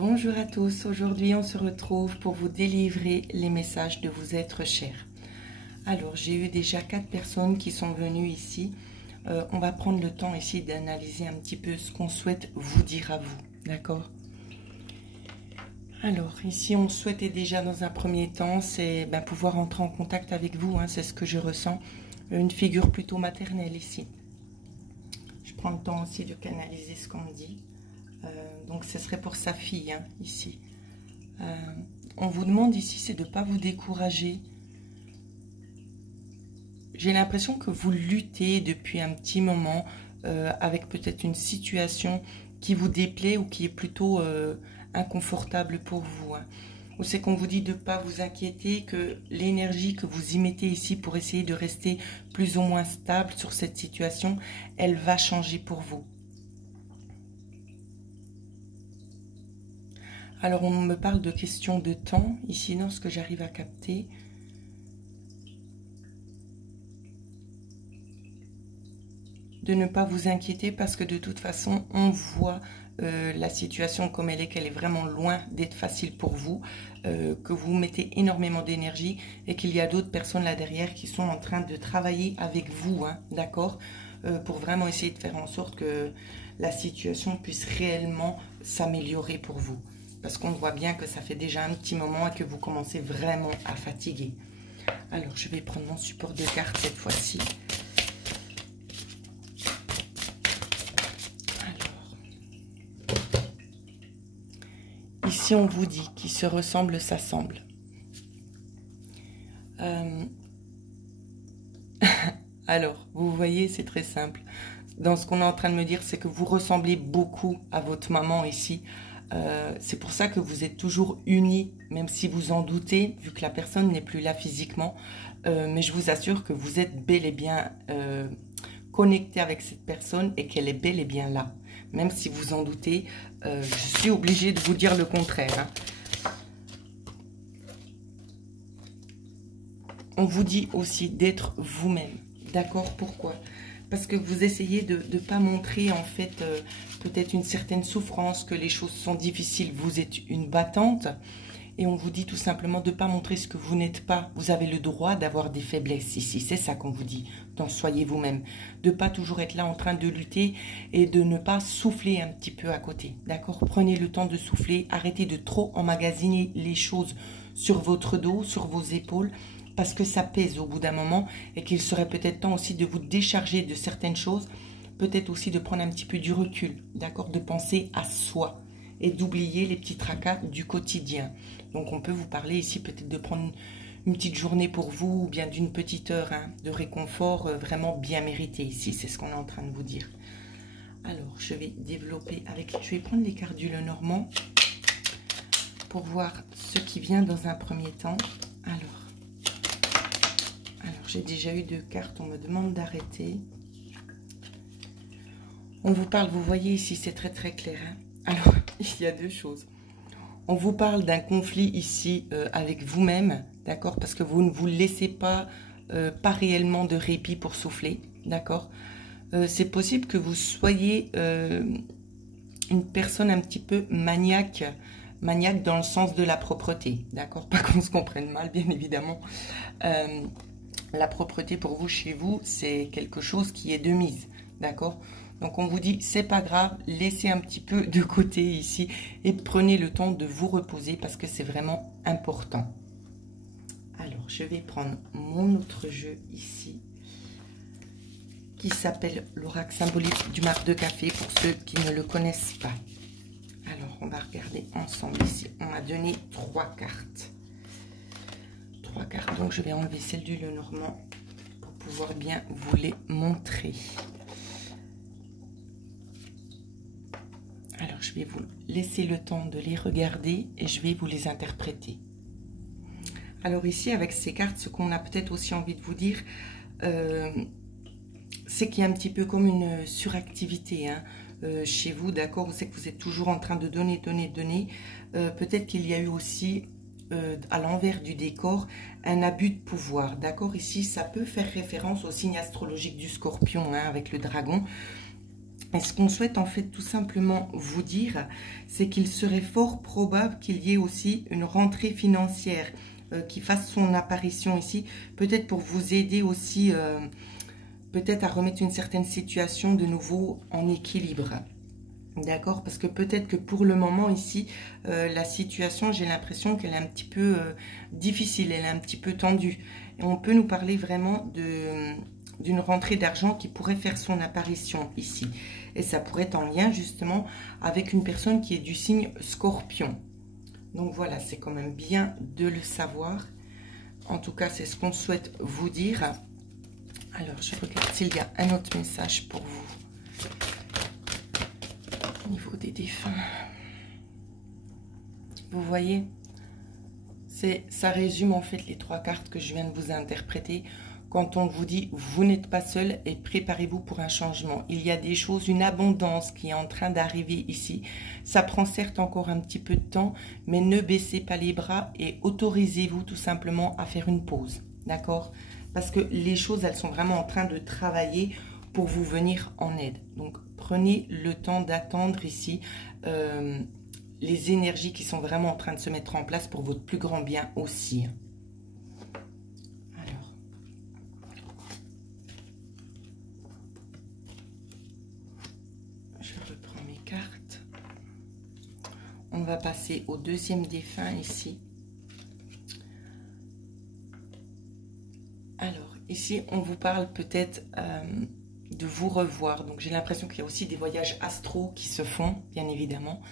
Bonjour à tous, aujourd'hui on se retrouve pour vous délivrer les messages de vos êtres chers. Alors j'ai eu déjà 4 personnes qui sont venues ici. On va prendre le temps ici d'analyser un petit peu ce qu'on souhaite vous dire à vous, d'accord? Alors ici on souhaitait déjà dans un premier temps, c'est pouvoir entrer en contact avec vous, hein, c'est ce que je ressens. Une figure plutôt maternelle ici. Je prends le temps aussi de canaliser ce qu'on me dit. Donc ce serait pour sa fille, hein, ici. On vous demande ici, c'est de ne pas vous décourager. J'ai l'impression que vous luttez depuis un petit moment avec peut-être une situation qui vous déplaît ou qui est plutôt inconfortable pour vous. Hein. Ou c'est qu'on vous dit de ne pas vous inquiéter, que l'énergie que vous y mettez ici pour essayer de rester plus ou moins stable sur cette situation, elle va changer pour vous. Alors, on me parle de questions de temps, ici, dans ce que j'arrive à capter. De ne pas vous inquiéter parce que de toute façon, on voit la situation comme elle est, qu'elle est vraiment loin d'être facile pour vous, que vous mettez énormément d'énergie et qu'il y a d'autres personnes là derrière qui sont en train de travailler avec vous, hein, d'accord, pour vraiment essayer de faire en sorte que la situation puisse réellement s'améliorer pour vous. Parce qu'on voit bien que ça fait déjà un petit moment et que vous commencez vraiment à fatiguer. Alors, je vais prendre mon support de carte cette fois-ci. Alors, ici, on vous dit qui se ressemble, s'assemble. Alors, vous voyez, c'est très simple. Dans ce qu'on est en train de me dire, c'est que vous ressemblez beaucoup à votre maman ici. C'est pour ça que vous êtes toujours unis, même si vous en doutez, vu que la personne n'est plus là physiquement. Mais je vous assure que vous êtes bel et bien connecté avec cette personne et qu'elle est bel et bien là. Même si vous en doutez, je suis obligée de vous dire le contraire. Hein. On vous dit aussi d'être vous-même. D'accord? Pourquoi? Parce que vous essayez de ne pas montrer en fait peut-être une certaine souffrance, que les choses sont difficiles. Vous êtes une battante et on vous dit tout simplement de ne pas montrer ce que vous n'êtes pas. Vous avez le droit d'avoir des faiblesses ici, c'est ça qu'on vous dit. Donc soyez vous-même. De ne pas toujours être là en train de lutter et de ne pas souffler un petit peu à côté. D'accord? Prenez le temps de souffler, arrêtez de trop emmagasiner les choses sur votre dos, sur vos épaules. Parce que ça pèse au bout d'un moment et qu'il serait peut-être temps aussi de vous décharger de certaines choses, peut-être aussi de prendre un petit peu du recul, d'accord, de penser à soi et d'oublier les petits tracas du quotidien. Donc on peut vous parler ici peut-être de prendre une petite journée pour vous ou bien d'une petite heure hein, de réconfort vraiment bien mérité ici, c'est ce qu'on est en train de vous dire. Alors je vais développer avec, je vais prendre les cartes du Lenormand pour voir ce qui vient dans un premier temps. Alors j'ai déjà eu 2 cartes, on me demande d'arrêter. On vous parle, vous voyez ici, c'est très très clair. Hein. Alors, il y a 2 choses. On vous parle d'un conflit ici avec vous-même, d'accord? Parce que vous ne vous laissez pas réellement de répit pour souffler, d'accord? C'est possible que vous soyez une personne un petit peu maniaque dans le sens de la propreté, d'accord? Pas qu'on se comprenne mal, bien évidemment. La propreté pour vous, chez vous, c'est quelque chose qui est de mise, d'accord? Donc on vous dit, c'est pas grave, laissez un petit peu de côté ici et prenez le temps de vous reposer parce que c'est vraiment important. Alors, je vais prendre mon autre jeu ici qui s'appelle l'oracle symbolique du marc de café pour ceux qui ne le connaissent pas. Alors, on va regarder ensemble ici. On m'a donné 3 cartes. 3 cartes, donc je vais enlever celle du Lenormand pour pouvoir bien vous les montrer. Alors je vais vous laisser le temps de les regarder et je vais vous les interpréter. Alors ici avec ces cartes, ce qu'on a peut-être aussi envie de vous dire, c'est qu'il y a un petit peu comme une suractivité hein, chez vous, d'accord? C'est que vous êtes toujours en train de donner. Peut-être qu'il y a eu aussi à l'envers du décor un abus de pouvoir, d'accord? Ici ça peut faire référence au signe astrologique du Scorpion hein, avec le dragon, Et ce qu'on souhaite en fait tout simplement vous dire, c'est qu'il serait fort probable qu'il y ait aussi une rentrée financière qui fasse son apparition ici, peut-être pour vous aider aussi, peut-être à remettre une certaine situation de nouveau en équilibre. D'accord? Parce que peut-être que pour le moment ici, la situation, j'ai l'impression qu'elle est un petit peu difficile, elle est un petit peu tendue. Et on peut nous parler vraiment d'une rentrée d'argent qui pourrait faire son apparition ici. Et ça pourrait être en lien justement avec une personne qui est du signe Scorpion. Donc voilà, c'est quand même bien de le savoir. En tout cas, c'est ce qu'on souhaite vous dire. Alors, je regarde s'il y a un autre message pour vous. Au niveau des défunts. Vous voyez, ça résume en fait les 3 cartes que je viens de vous interpréter. Quand on vous dit, vous n'êtes pas seul et préparez-vous pour un changement. Il y a des choses, une abondance qui est en train d'arriver ici. Ça prend certes encore un petit peu de temps, mais ne baissez pas les bras et autorisez-vous tout simplement à faire une pause. D'accord? Parce que les choses, elles sont vraiment en train de travailler pour vous venir en aide. Donc, prenez le temps d'attendre ici les énergies qui sont vraiment en train de se mettre en place pour votre plus grand bien aussi. On va passer au deuxième défunt ici. Alors, ici, on vous parle peut-être de vous revoir. Donc, j'ai l'impression qu'il y a aussi des voyages astraux qui se font, bien évidemment.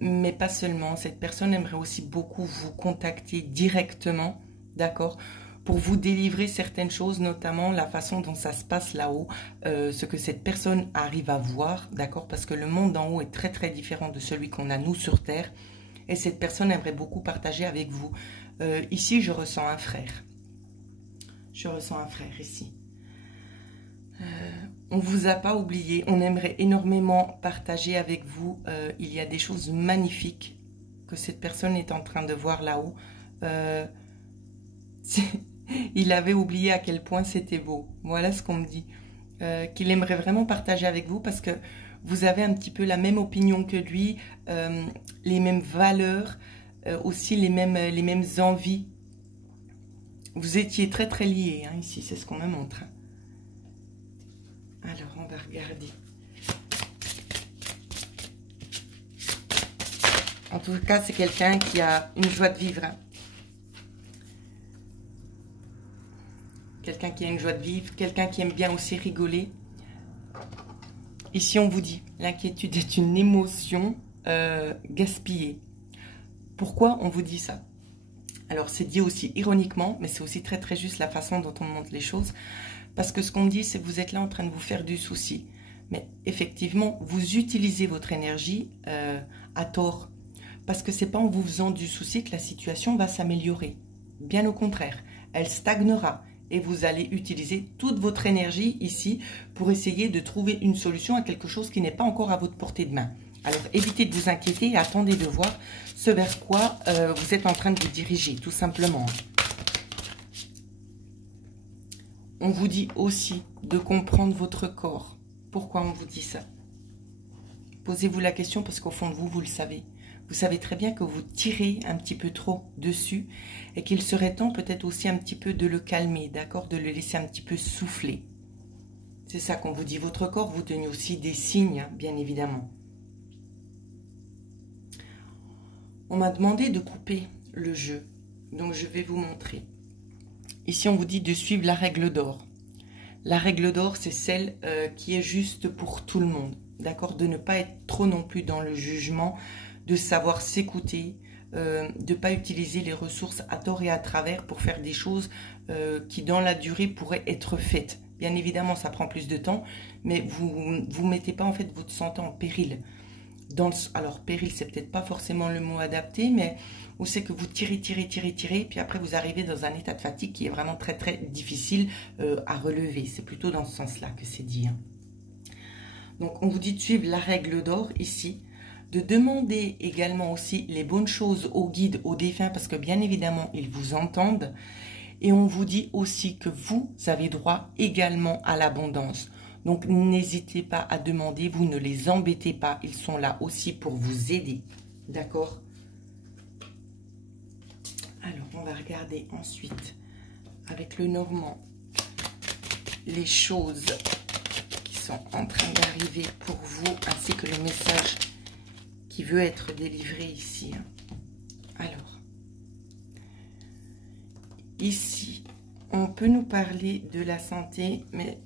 Mais pas seulement. Cette personne aimerait aussi beaucoup vous contacter directement, d'accord, pour vous délivrer certaines choses, notamment la façon dont ça se passe là-haut, ce que cette personne arrive à voir, d'accord, parce que le monde d'en haut est très très différent de celui qu'on a nous sur Terre, et cette personne aimerait beaucoup partager avec vous. Ici, je ressens un frère. Je ressens un frère ici. On ne vous a pas oublié, on aimerait énormément partager avec vous. Il y a des choses magnifiques que cette personne est en train de voir là-haut. Il avait oublié à quel point c'était beau. Voilà ce qu'on me dit. Qu'il aimerait vraiment partager avec vous parce que vous avez un petit peu la même opinion que lui, les mêmes valeurs, aussi les mêmes envies. Vous étiez très très liés hein, ici, c'est ce qu'on me montre. Alors, on va regarder. En tout cas, c'est quelqu'un qui a une joie de vivre. Hein. Quelqu'un qui a une joie de vivre, quelqu'un qui aime bien aussi rigoler. Ici, on vous dit, l'inquiétude est une émotion gaspillée. Pourquoi on vous dit ça? Alors, c'est dit aussi ironiquement, mais c'est aussi très très juste la façon dont on montre les choses. Parce que ce qu'on dit, c'est que vous êtes là en train de vous faire du souci. Mais effectivement, vous utilisez votre énergie à tort. Parce que ce n'est pas en vous faisant du souci que la situation va s'améliorer. Bien au contraire, elle stagnera. Et vous allez utiliser toute votre énergie ici pour essayer de trouver une solution à quelque chose qui n'est pas encore à votre portée de main. Alors, évitez de vous inquiéter et attendez de voir ce vers quoi vous êtes en train de vous diriger, tout simplement. On vous dit aussi de comprendre votre corps. Pourquoi on vous dit ça? Posez-vous la question parce qu'au fond de vous, vous le savez. Vous savez très bien que vous tirez un petit peu trop dessus et qu'il serait temps peut-être aussi un petit peu de le calmer, d'accord? De le laisser un petit peu souffler. C'est ça qu'on vous dit. Votre corps vous donne aussi des signes, bien évidemment. On m'a demandé de couper le jeu, donc je vais vous montrer. Ici, on vous dit de suivre la règle d'or. La règle d'or, c'est celle qui est juste pour tout le monde, d'accord? De ne pas être trop non plus dans le jugement, de savoir s'écouter, de ne pas utiliser les ressources à tort et à travers pour faire des choses qui, dans la durée, pourraient être faites. Bien évidemment, ça prend plus de temps, mais vous ne mettez pas en fait votre santé en péril. Alors, péril, c'est peut-être pas forcément le mot adapté, mais où c'est que vous tirez, puis après vous arrivez dans un état de fatigue qui est vraiment très très difficile à relever. C'est plutôt dans ce sens-là que c'est dit. Hein. Donc, on vous dit de suivre la règle d'or ici, de demander également aussi les bonnes choses aux guides, aux défunts, parce que bien évidemment, ils vous entendent. Et on vous dit aussi que vous avez droit également à l'abondance. Donc, n'hésitez pas à demander, vous ne les embêtez pas. Ils sont là aussi pour vous aider. D'accord? Alors, on va regarder ensuite, avec le Normand, les choses qui sont en train d'arriver pour vous, ainsi que le message qui veut être délivré ici. Alors, ici, on peut nous parler de la santé, mais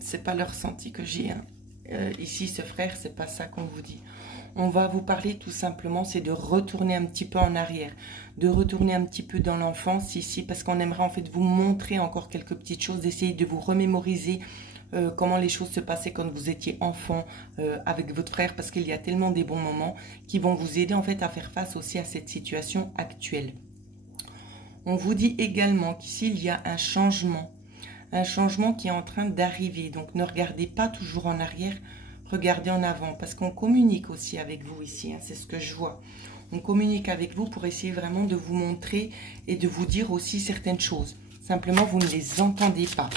c'est pas le ressenti que j'ai. Ici, ce frère, c'est pas ça qu'on vous dit. On va vous parler tout simplement, c'est de retourner un petit peu en arrière, de retourner un petit peu dans l'enfance ici, parce qu'on aimerait en fait vous montrer encore quelques petites choses, d'essayer de vous remémoriser comment les choses se passaient quand vous étiez enfant avec votre frère, parce qu'il y a tellement des bons moments qui vont vous aider en fait à faire face aussi à cette situation actuelle. On vous dit également qu'ici il y a un changement qui est en train d'arriver, donc ne regardez pas toujours en arrière, regardez en avant, parce qu'on communique aussi avec vous ici, c'est ce que je vois. On communique avec vous pour essayer vraiment de vous montrer et de vous dire aussi certaines choses. Simplement, vous ne les entendez pas.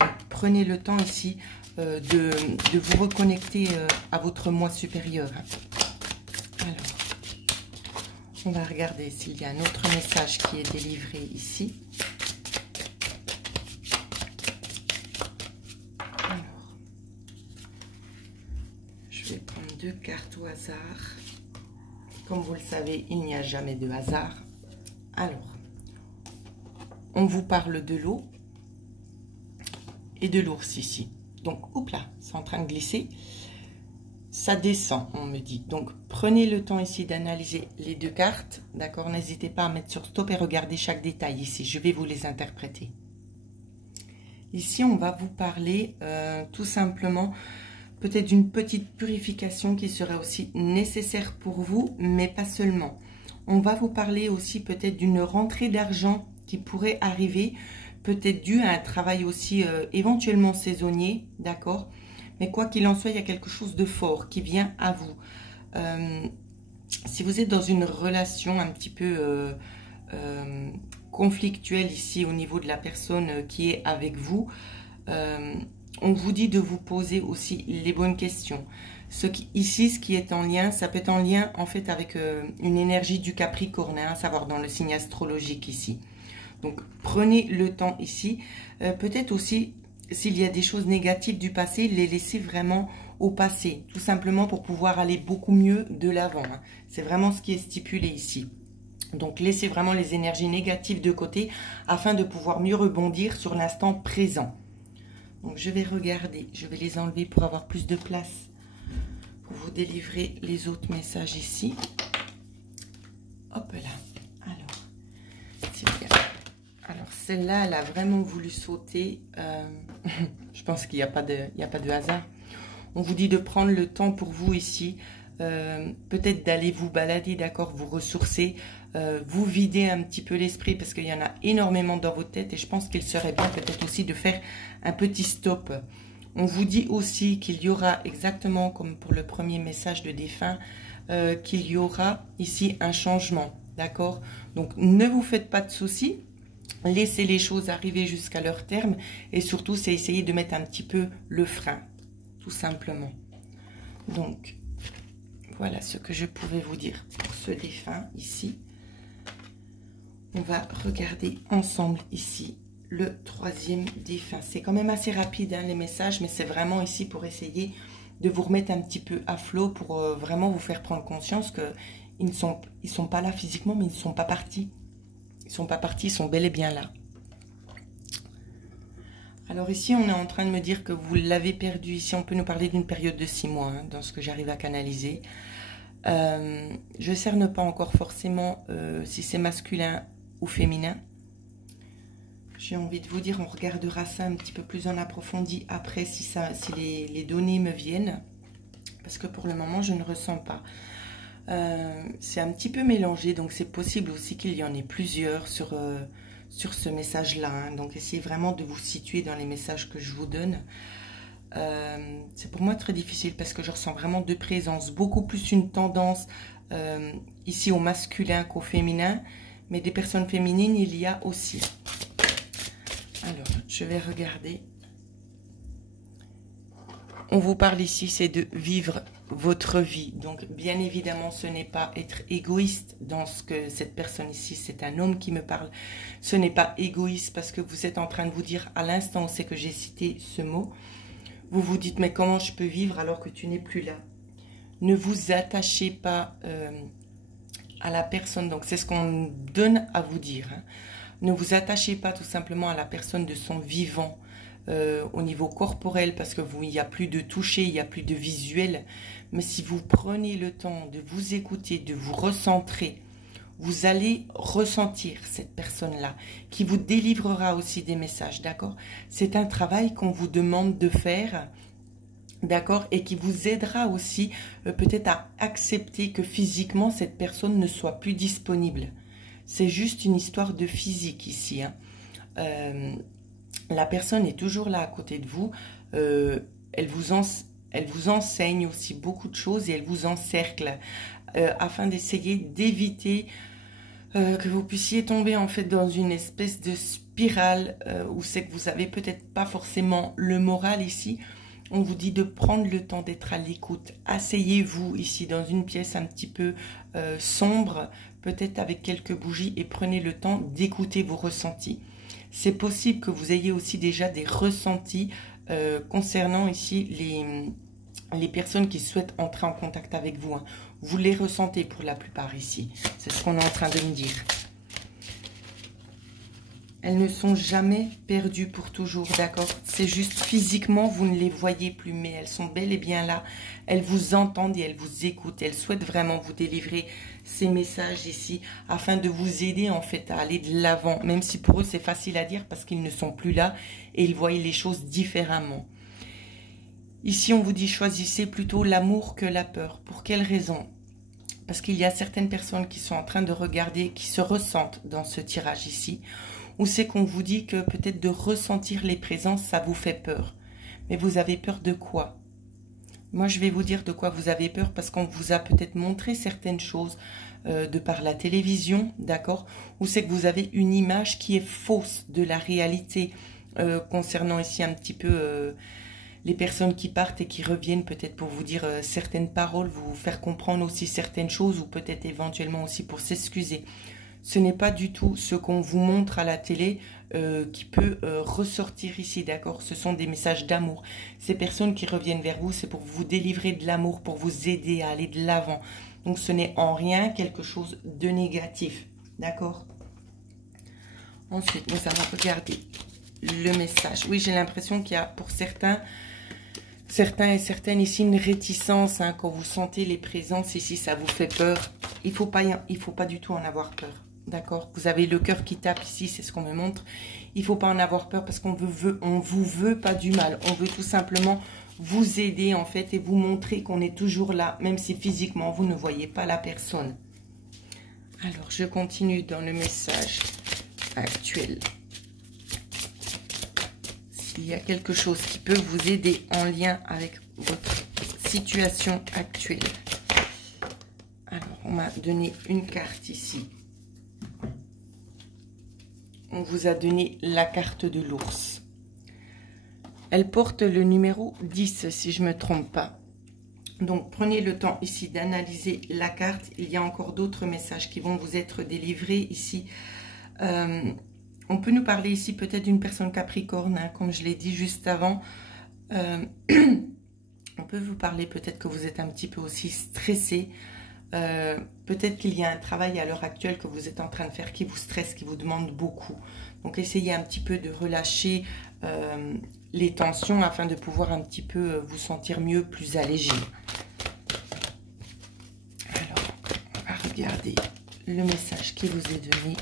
Donc, prenez le temps ici de vous reconnecter à votre moi supérieur. Alors, on va regarder s'il y a un autre message qui est délivré ici. Deux cartes au hasard. Comme vous le savez, il n'y a jamais de hasard. Alors, on vous parle de l'eau et de l'ours ici. Donc, hop là, c'est en train de glisser. Ça descend, on me dit. Donc, prenez le temps ici d'analyser les deux cartes. D'accord? N'hésitez pas à mettre sur stop et regarder chaque détail ici. Je vais vous les interpréter. Ici, on va vous parler tout simplement peut-être d'une petite purification qui serait aussi nécessaire pour vous, mais pas seulement. On va vous parler aussi peut-être d'une rentrée d'argent qui pourrait arriver, peut-être due à un travail aussi éventuellement saisonnier, d'accord? Mais quoi qu'il en soit, il y a quelque chose de fort qui vient à vous. Si vous êtes dans une relation un petit peu conflictuelle ici au niveau de la personne qui est avec vous, on vous dit de vous poser aussi les bonnes questions. Ici, ce qui est en lien, ça peut être en lien en fait avec une énergie du Capricorne, à savoir dans le signe astrologique ici. Donc, prenez le temps ici. Peut-être aussi, s'il y a des choses négatives du passé, les laisser vraiment au passé, tout simplement pour pouvoir aller beaucoup mieux de l'avant. C'est vraiment ce qui est stipulé ici. Donc, laissez vraiment les énergies négatives de côté afin de pouvoir mieux rebondir sur l'instant présent. Donc, je vais regarder, je vais les enlever pour avoir plus de place, pour vous délivrer les autres messages ici. Hop là. Alors, c'est bien. Alors, celle-là, elle a vraiment voulu sauter. Je pense qu'il n'y a pas de hasard. On vous dit de prendre le temps pour vous ici. Peut-être d'aller vous balader, d'accord, vous ressourcer, vous vider un petit peu l'esprit parce qu'il y en a énormément dans votre tête et je pense qu'il serait bien peut-être aussi de faire un petit stop. On vous dit aussi qu'il y aura exactement comme pour le premier message de défunt, qu'il y aura ici un changement, d'accord? Donc ne vous faites pas de soucis, laissez les choses arriver jusqu'à leur terme et surtout c'est essayer de mettre un petit peu le frein, tout simplement. Donc voilà ce que je pouvais vous dire pour ce défunt ici. On va regarder ensemble ici le troisième défunt. C'est quand même assez rapide les messages, mais c'est vraiment ici pour essayer de vous remettre un petit peu à flot, pour vraiment vous faire prendre conscience qu'ils ne sont pas là physiquement, mais ils ne sont pas partis. Ils ne sont pas partis, ils sont bel et bien là. Alors ici, on est en train de me dire que vous l'avez perdu. Ici, on peut nous parler d'une période de 6 mois, dans ce que j'arrive à canaliser. Je ne cerne pas encore forcément si c'est masculin ou féminin. J'ai envie de vous dire, on regardera ça un petit peu plus en approfondi après si les données me viennent. Parce que pour le moment, je ne ressens pas. C'est un petit peu mélangé, donc c'est possible aussi qu'il y en ait plusieurs sur ce message-là. Donc essayez vraiment de vous situer dans les messages que je vous donne. C'est pour moi très difficile parce que je ressens vraiment deux présences, beaucoup plus une tendance ici au masculin qu'au féminin, mais des personnes féminines il y a aussi. Alors je vais regarder on vous parle ici, c'est de vivre votre vie. Donc, bien évidemment, ce n'est pas être égoïste dans ce que cette personne ici, c'est un homme qui me parle. Ce n'est pas égoïste parce que vous êtes en train de vous dire, à l'instant où c'est que j'ai cité ce mot, vous vous dites, mais comment je peux vivre alors que tu n'es plus là? Ne vous attachez pas à la personne. Donc, c'est ce qu'on donne à vous dire. Hein. Ne vous attachez pas tout simplement à la personne de son vivant au niveau corporel parce que il n'y a plus de toucher, il n'y a plus de visuel. Mais si vous prenez le temps de vous écouter, de vous recentrer, vous allez ressentir cette personne-là qui vous délivrera aussi des messages, d'accord? C'est un travail qu'on vous demande de faire, d'accord? Et qui vous aidera aussi peut-être à accepter que physiquement cette personne ne soit plus disponible. C'est juste une histoire de physique ici. Hein. La personne est toujours là à côté de vous. Elle vous enseigne aussi beaucoup de choses et elle vous encercle afin d'essayer d'éviter que vous puissiez tomber en fait dans une espèce de spirale où c'est que vous avez peut-être pas forcément le moral ici. On vous dit de prendre le temps d'être à l'écoute. Asseyez-vous ici dans une pièce un petit peu sombre, peut-être avec quelques bougies, et prenez le temps d'écouter vos ressentis. C'est possible que vous ayez aussi déjà des ressentis concernant ici les personnes qui souhaitent entrer en contact avec vous. Hein. Vous les ressentez pour la plupart ici. C'est ce qu'on est en train de me dire. Elles ne sont jamais perdues pour toujours, d'accord? C'est juste physiquement, vous ne les voyez plus, mais elles sont bel et bien là. Elles vous entendent et elles vous écoutent. Elles souhaitent vraiment vous délivrer ces messages ici, afin de vous aider en fait à aller de l'avant. Même si pour eux c'est facile à dire parce qu'ils ne sont plus là et ils voient les choses différemment. Ici on vous dit choisissez plutôt l'amour que la peur. Pour quelle raison? Parce qu'il y a certaines personnes qui sont en train de regarder, qui se ressentent dans ce tirage ici. Ou c'est qu'on vous dit que peut-être de ressentir les présences, ça vous fait peur. Mais vous avez peur de quoi? Moi, je vais vous dire de quoi vous avez peur parce qu'on vous a peut-être montré certaines choses de par la télévision, d'accord? Ou c'est que vous avez une image qui est fausse de la réalité concernant ici un petit peu les personnes qui partent et qui reviennent peut-être pour vous dire certaines paroles, vous faire comprendre aussi certaines choses ou peut-être éventuellement aussi pour s'excuser. Ce n'est pas du tout ce qu'on vous montre à la télé qui peut ressortir ici, d'accord? Ce sont des messages d'amour. Ces personnes qui reviennent vers vous, c'est pour vous délivrer de l'amour, pour vous aider à aller de l'avant. Donc, ce n'est en rien quelque chose de négatif, d'accord? Ensuite, nous allons regarder le message. Oui, j'ai l'impression qu'il y a pour certains et certaines ici une réticence. Hein, quand vous sentez les présences ici, ça vous fait peur. Il faut pas du tout en avoir peur. D'accord? Vous avez le cœur qui tape ici, c'est ce qu'on me montre. Il ne faut pas en avoir peur parce qu'on vous veut pas du mal. On veut tout simplement vous aider en fait et vous montrer qu'on est toujours là, même si physiquement vous ne voyez pas la personne. Alors, je continue dans le message actuel. S'il y a quelque chose qui peut vous aider en lien avec votre situation actuelle. Alors, on m'a donné une carte ici. On vous a donné la carte de l'ours. Elle porte le numéro 10, si je ne me trompe pas. Donc, prenez le temps ici d'analyser la carte. Il y a encore d'autres messages qui vont vous être délivrés ici. On peut nous parler ici peut-être d'une personne capricorne, hein, comme je l'ai dit juste avant. On peut vous parler peut-être que vous êtes un petit peu aussi stressé. Peut-être qu'il y a un travail à l'heure actuelle que vous êtes en train de faire qui vous stresse, qui vous demande beaucoup. Donc essayez un petit peu de relâcher les tensions afin de pouvoir un petit peu vous sentir mieux, plus allégé. Alors, on va regarder le message qui vous est donné.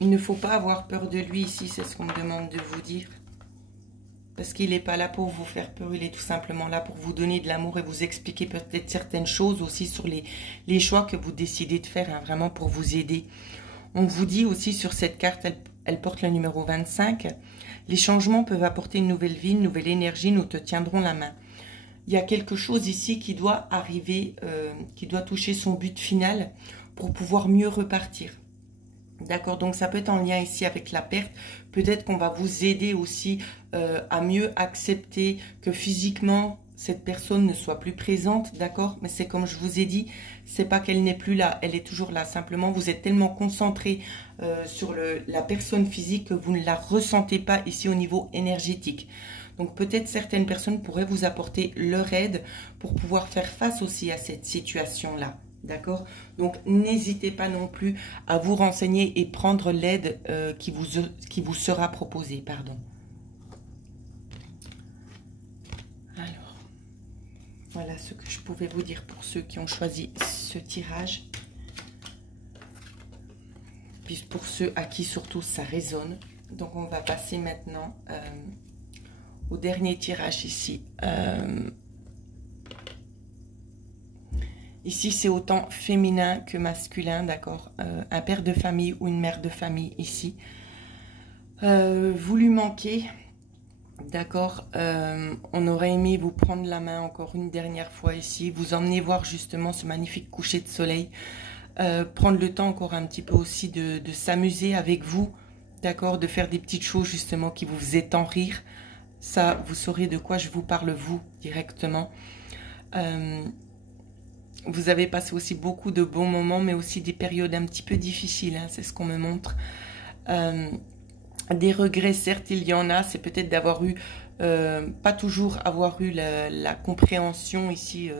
Il ne faut pas avoir peur de lui ici, c'est ce qu'on me demande de vous dire. Parce qu'il n'est pas là pour vous faire peur, il est tout simplement là pour vous donner de l'amour et vous expliquer peut-être certaines choses aussi sur les choix que vous décidez de faire, hein, vraiment pour vous aider. On vous dit aussi sur cette carte, elle porte le numéro 25, les changements peuvent apporter une nouvelle vie, une nouvelle énergie, nous te tiendrons la main. Il y a quelque chose ici qui doit arriver, qui doit toucher son but final pour pouvoir mieux repartir. D'accord, donc ça peut être en lien ici avec la perte, Peut-être qu'on va vous aider aussi à mieux accepter que physiquement, cette personne ne soit plus présente, d'accord? Mais c'est comme je vous ai dit, c'est pas qu'elle n'est plus là, elle est toujours là. Simplement, vous êtes tellement concentré sur la personne physique que vous ne la ressentez pas ici au niveau énergétique. Donc peut-être certaines personnes pourraient vous apporter leur aide pour pouvoir faire face aussi à cette situation-là. D'accord? Donc n'hésitez pas non plus à vous renseigner et prendre l'aide qui vous sera proposée. Pardon. Alors, voilà ce que je pouvais vous dire pour ceux qui ont choisi ce tirage. Puis pour ceux à qui surtout ça résonne. Donc on va passer maintenant au dernier tirage ici. Ici, c'est autant féminin que masculin, d'accord? Un père de famille ou une mère de famille ici. Vous lui manquez, d'accord? On aurait aimé vous prendre la main encore une dernière fois ici, vous emmener voir justement ce magnifique coucher de soleil. Prendre le temps encore un petit peu aussi de s'amuser avec vous, d'accord? De faire des petites choses justement qui vous faisaient tant rire. Ça, vous saurez de quoi je vous parle, vous, directement. Vous avez passé aussi beaucoup de bons moments, mais aussi des périodes un petit peu difficiles, hein, c'est ce qu'on me montre. Des regrets, certes, il y en a. C'est peut-être d'avoir eu, pas toujours avoir eu la compréhension ici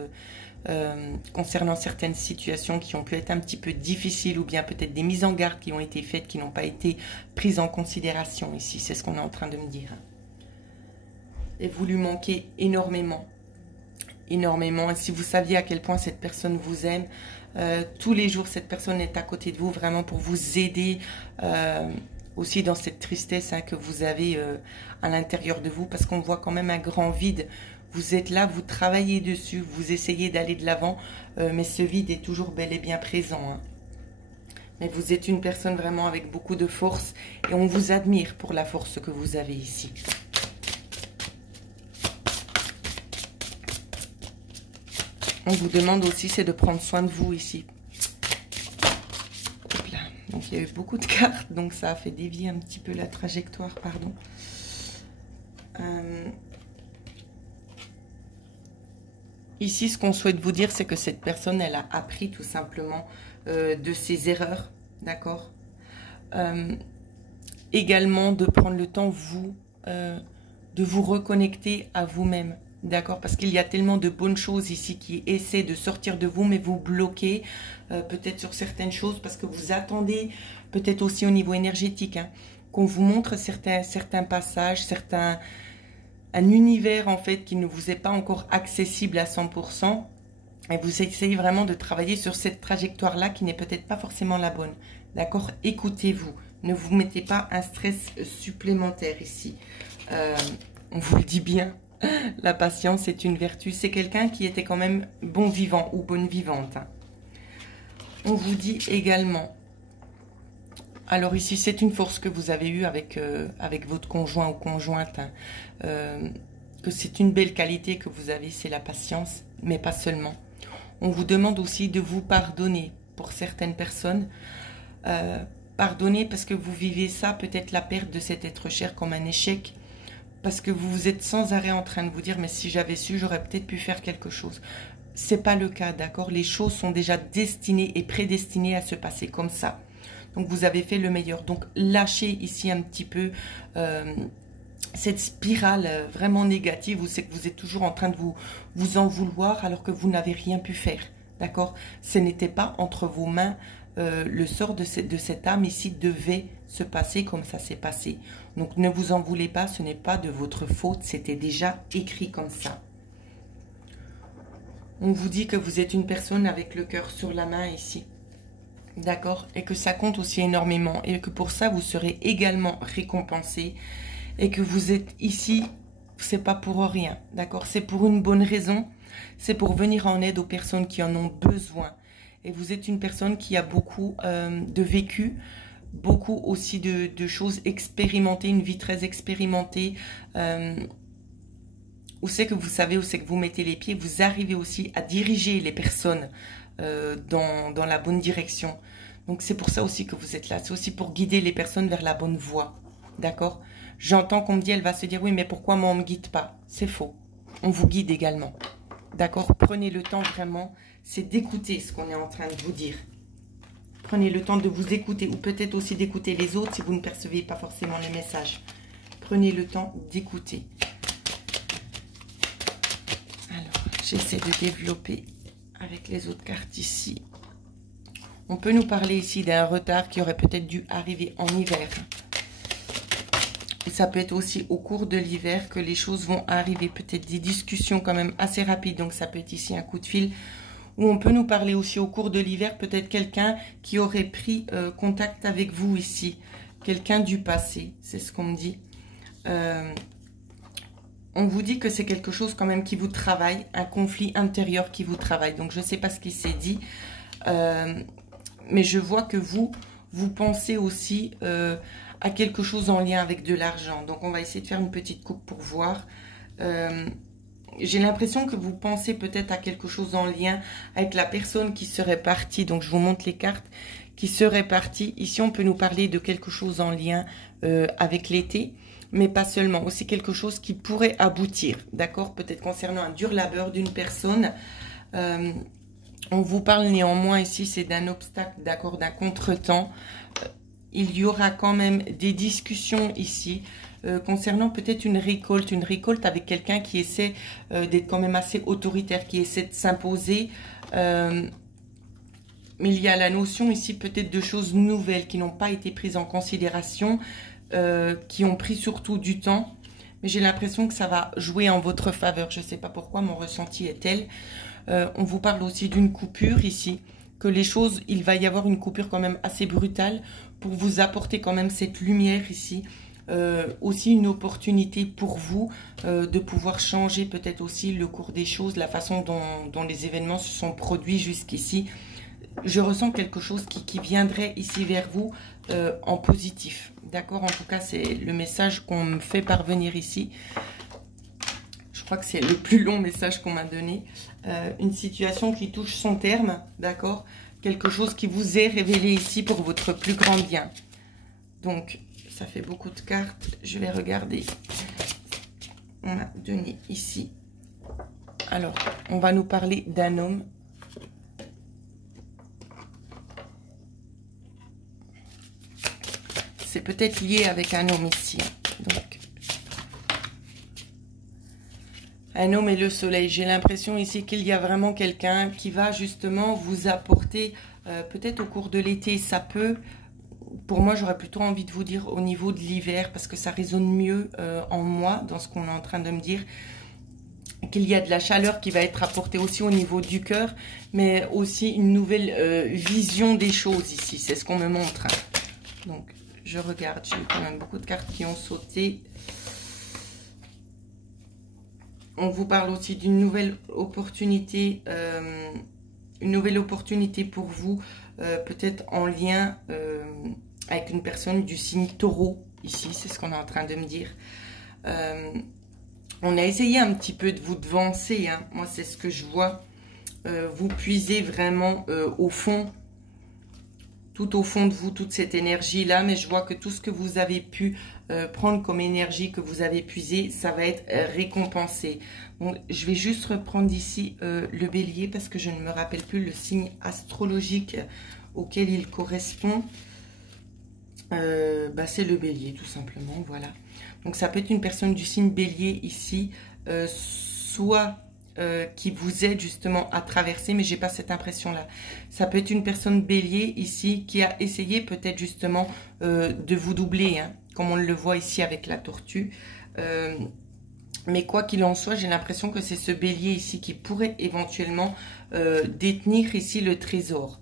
concernant certaines situations qui ont pu être un petit peu difficiles, ou bien peut-être des mises en garde qui ont été faites, qui n'ont pas été prises en considération ici. C'est ce qu'on est en train de me dire. Et vous lui manquez énormément. Énormément. Et si vous saviez à quel point cette personne vous aime, tous les jours cette personne est à côté de vous vraiment pour vous aider aussi dans cette tristesse que vous avez à l'intérieur de vous, parce qu'on voit quand même un grand vide. Vous êtes là, vous travaillez dessus, vous essayez d'aller de l'avant, mais ce vide est toujours bel et bien présent, hein. Mais vous êtes une personne vraiment avec beaucoup de force et on vous admire pour la force que vous avez ici. On vous demande aussi, c'est de prendre soin de vous ici. Hop là. Donc il y a eu beaucoup de cartes, donc ça a fait dévier un petit peu la trajectoire, pardon. Ici, ce qu'on souhaite vous dire, c'est que cette personne, elle a appris tout simplement de ses erreurs, d'accord? Également de prendre le temps, vous, de vous reconnecter à vous-même. D'accord, parce qu'il y a tellement de bonnes choses ici qui essaient de sortir de vous, mais vous bloquez peut-être sur certaines choses parce que vous attendez, peut-être aussi au niveau énergétique, hein, qu'on vous montre certains passages, un univers en fait qui ne vous est pas encore accessible à 100%. Et vous essayez vraiment de travailler sur cette trajectoire-là qui n'est peut-être pas forcément la bonne. D'accord, écoutez-vous, ne vous mettez pas un stress supplémentaire ici. On vous le dit bien. La patience est une vertu. C'est quelqu'un qui était quand même bon vivant ou bonne vivante. On vous dit également, alors ici c'est une force que vous avez eue avec votre conjoint ou conjointe, hein, que c'est une belle qualité que vous avez, c'est la patience, mais pas seulement. On vous demande aussi de vous pardonner pour certaines personnes. Pardonner parce que vous vivez ça, peut-être la perte de cet être cher comme un échec. Parce que vous êtes sans arrêt en train de vous dire, mais si j'avais su, j'aurais peut-être pu faire quelque chose. C'est pas le cas, d'accord? Les choses sont déjà destinées et prédestinées à se passer comme ça. Donc vous avez fait le meilleur. Donc lâchez ici un petit peu cette spirale vraiment négative où c'est que vous êtes toujours en train de vous en vouloir alors que vous n'avez rien pu faire, d'accord? Ce n'était pas entre vos mains. Le sort de cette âme ici devait se passer comme ça s'est passé. Donc ne vous en voulez pas, ce n'est pas de votre faute, c'était déjà écrit comme ça. On vous dit que vous êtes une personne avec le cœur sur la main ici. D'accord? Et que ça compte aussi énormément. Et que pour ça, vous serez également récompensé. Et que vous êtes ici, c'est pas pour rien. D'accord? C'est pour une bonne raison. C'est pour venir en aide aux personnes qui en ont besoin. Et vous êtes une personne qui a beaucoup de vécu, beaucoup aussi de choses expérimentées, une vie très expérimentée. Où c'est que vous savez, où c'est que vous mettez les pieds, vous arrivez aussi à diriger les personnes dans la bonne direction. Donc c'est pour ça aussi que vous êtes là. C'est aussi pour guider les personnes vers la bonne voie. d'accord? J'entends qu'on me dit, elle va se dire, oui, mais pourquoi moi on me guide pas? C'est faux. On vous guide également, d'accord? Prenez le temps vraiment, c'est d'écouter ce qu'on est en train de vous dire. Prenez le temps de vous écouter, ou peut-être aussi d'écouter les autres si vous ne percevez pas forcément les messages. Prenez le temps d'écouter. Alors, j'essaie de développer avec les autres cartes ici. On peut nous parler ici d'un retard qui aurait peut-être dû arriver en hiver. Et ça peut être aussi au cours de l'hiver que les choses vont arriver. Peut-être des discussions quand même assez rapides. Donc ça peut être ici un coup de fil. Ou on peut nous parler aussi au cours de l'hiver. Peut-être quelqu'un qui aurait pris contact avec vous ici. Quelqu'un du passé. C'est ce qu'on me dit. On vous dit que c'est quelque chose quand même qui vous travaille. Un conflit intérieur qui vous travaille. Donc je ne sais pas ce qui s'est dit. Mais je vois que vous pensez aussi à quelque chose en lien avec de l'argent. Donc, on va essayer de faire une petite coupe pour voir. J'ai l'impression que vous pensez peut-être à quelque chose en lien avec la personne qui serait partie. Donc, je vous montre les cartes qui seraient parties. Ici, on peut nous parler de quelque chose en lien avec l'été, mais pas seulement. Aussi quelque chose qui pourrait aboutir, d'accord? Peut-être concernant un dur labeur d'une personne. On vous parle néanmoins ici, c'est d'un obstacle, d'accord, d'un contretemps. Il y aura quand même des discussions ici concernant peut-être une récolte avec quelqu'un qui essaie d'être quand même assez autoritaire, qui essaie de s'imposer. Mais il y a la notion ici peut-être de choses nouvelles qui n'ont pas été prises en considération, qui ont pris surtout du temps. Mais j'ai l'impression que ça va jouer en votre faveur. Je ne sais pas pourquoi, mon ressenti est tel. On vous parle aussi d'une coupure ici, que les choses, il va y avoir une coupure quand même assez brutale pour vous apporter quand même cette lumière ici. Aussi une opportunité pour vous de pouvoir changer peut-être aussi le cours des choses, la façon dont les événements se sont produits jusqu'ici. Je ressens quelque chose qui viendrait ici vers vous en positif. D'accord? En tout cas, c'est le message qu'on me fait parvenir ici. Je crois que c'est le plus long message qu'on m'a donné. Une situation qui touche son terme, d'accord? Quelque chose qui vous est révélé ici pour votre plus grand bien. Donc, ça fait beaucoup de cartes. Je vais regarder. On a donné ici. Alors, on va nous parler d'un homme. C'est peut-être lié avec un homme ici. Donc, un homme et le soleil. J'ai l'impression ici qu'il y a vraiment quelqu'un qui va justement vous apporter, peut-être au cours de l'été, ça peut, pour moi j'aurais plutôt envie de vous dire au niveau de l'hiver, parce que ça résonne mieux en moi, dans ce qu'on est en train de me dire, qu'il y a de la chaleur qui va être apportée aussi au niveau du cœur, mais aussi une nouvelle vision des choses ici, c'est ce qu'on me montre. Donc je regarde, j'ai eu quand même beaucoup de cartes qui ont sauté. On vous parle aussi d'une nouvelle opportunité, pour vous, peut-être en lien avec une personne du signe taureau, ici, c'est ce qu'on est en train de me dire. On a essayé un petit peu de vous devancer, hein. Moi c'est ce que je vois, vous puisez vraiment au fond, tout au fond de vous, toute cette énergie-là, mais je vois que tout ce que vous avez pu prendre comme énergie, que vous avez puisé, ça va être récompensé. Bon, je vais juste reprendre ici le bélier, parce que je ne me rappelle plus le signe astrologique auquel il correspond. C'est le bélier, tout simplement, voilà. Donc, ça peut être une personne du signe bélier ici, soit... qui vous aide justement à traverser, mais j'ai pas cette impression-là. Ça peut être une personne bélier ici qui a essayé peut-être justement de vous doubler, hein, comme on le voit ici avec la tortue. Mais quoi qu'il en soit, j'ai l'impression que c'est ce bélier ici qui pourrait éventuellement détenir ici le trésor.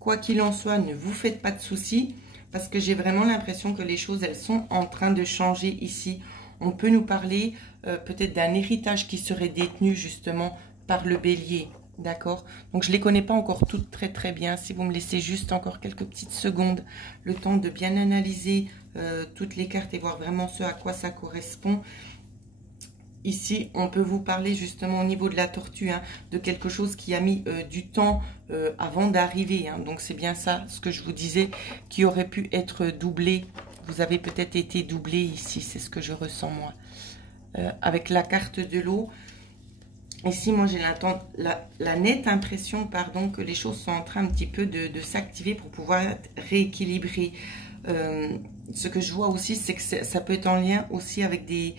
Quoi qu'il en soit, ne vous faites pas de soucis, parce que j'ai vraiment l'impression que les choses, elles sont en train de changer ici. On peut nous parler peut-être d'un héritage qui serait détenu justement par le bélier, d'accord? Donc je ne les connais pas encore toutes très très bien. Si vous me laissez juste encore quelques petites secondes, le temps de bien analyser toutes les cartes et voir vraiment ce à quoi ça correspond. Ici, on peut vous parler justement au niveau de la tortue, hein, de quelque chose qui a mis du temps avant d'arriver. Hein. Donc c'est bien ça, ce que je vous disais, qui aurait pu être doublé Vous avez peut-être été doublé ici, c'est ce que je ressens moi. Avec la carte de l'eau, ici moi j'ai la nette impression, pardon, que les choses sont en train un petit peu de s'activer pour pouvoir être rééquilibrées. Ce que je vois aussi, c'est que ça peut être en lien aussi avec des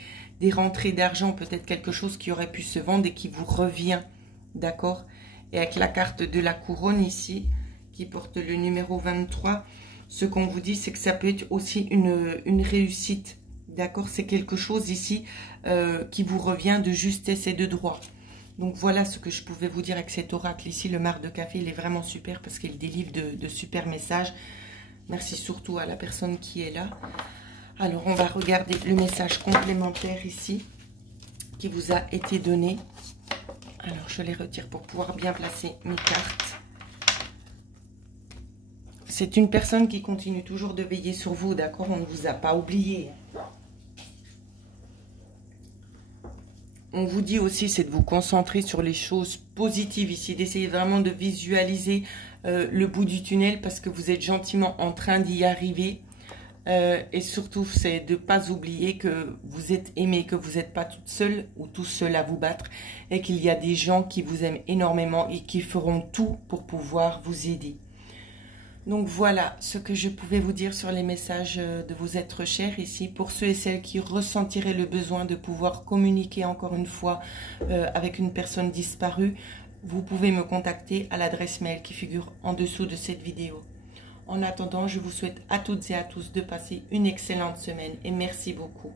rentrées d'argent, peut-être quelque chose qui aurait pu se vendre et qui vous revient, d'accord? Et avec la carte de la couronne ici, qui porte le numéro 23, ce qu'on vous dit, c'est que ça peut être aussi une réussite, d'accord? C'est quelque chose ici qui vous revient de justesse et de droit. Donc voilà ce que je pouvais vous dire avec cet oracle ici. Le marc de café, il est vraiment super parce qu'il délivre de super messages. Merci surtout à la personne qui est là. Alors, on va regarder le message complémentaire ici qui vous a été donné. Alors, je les retire pour pouvoir bien placer mes cartes. C'est une personne qui continue toujours de veiller sur vous, d'accord? On ne vous a pas oublié. On vous dit aussi, c'est de vous concentrer sur les choses positives ici, d'essayer vraiment de visualiser le bout du tunnel parce que vous êtes gentiment en train d'y arriver. Et surtout, c'est de ne pas oublier que vous êtes aimé, que vous n'êtes pas toute seule ou tout seul à vous battre et qu'il y a des gens qui vous aiment énormément et qui feront tout pour pouvoir vous aider. Donc voilà ce que je pouvais vous dire sur les messages de vos êtres chers ici. Pour ceux et celles qui ressentiraient le besoin de pouvoir communiquer encore une fois avec une personne disparue, vous pouvez me contacter à l'adresse mail qui figure en dessous de cette vidéo. En attendant, je vous souhaite à toutes et à tous de passer une excellente semaine et merci beaucoup.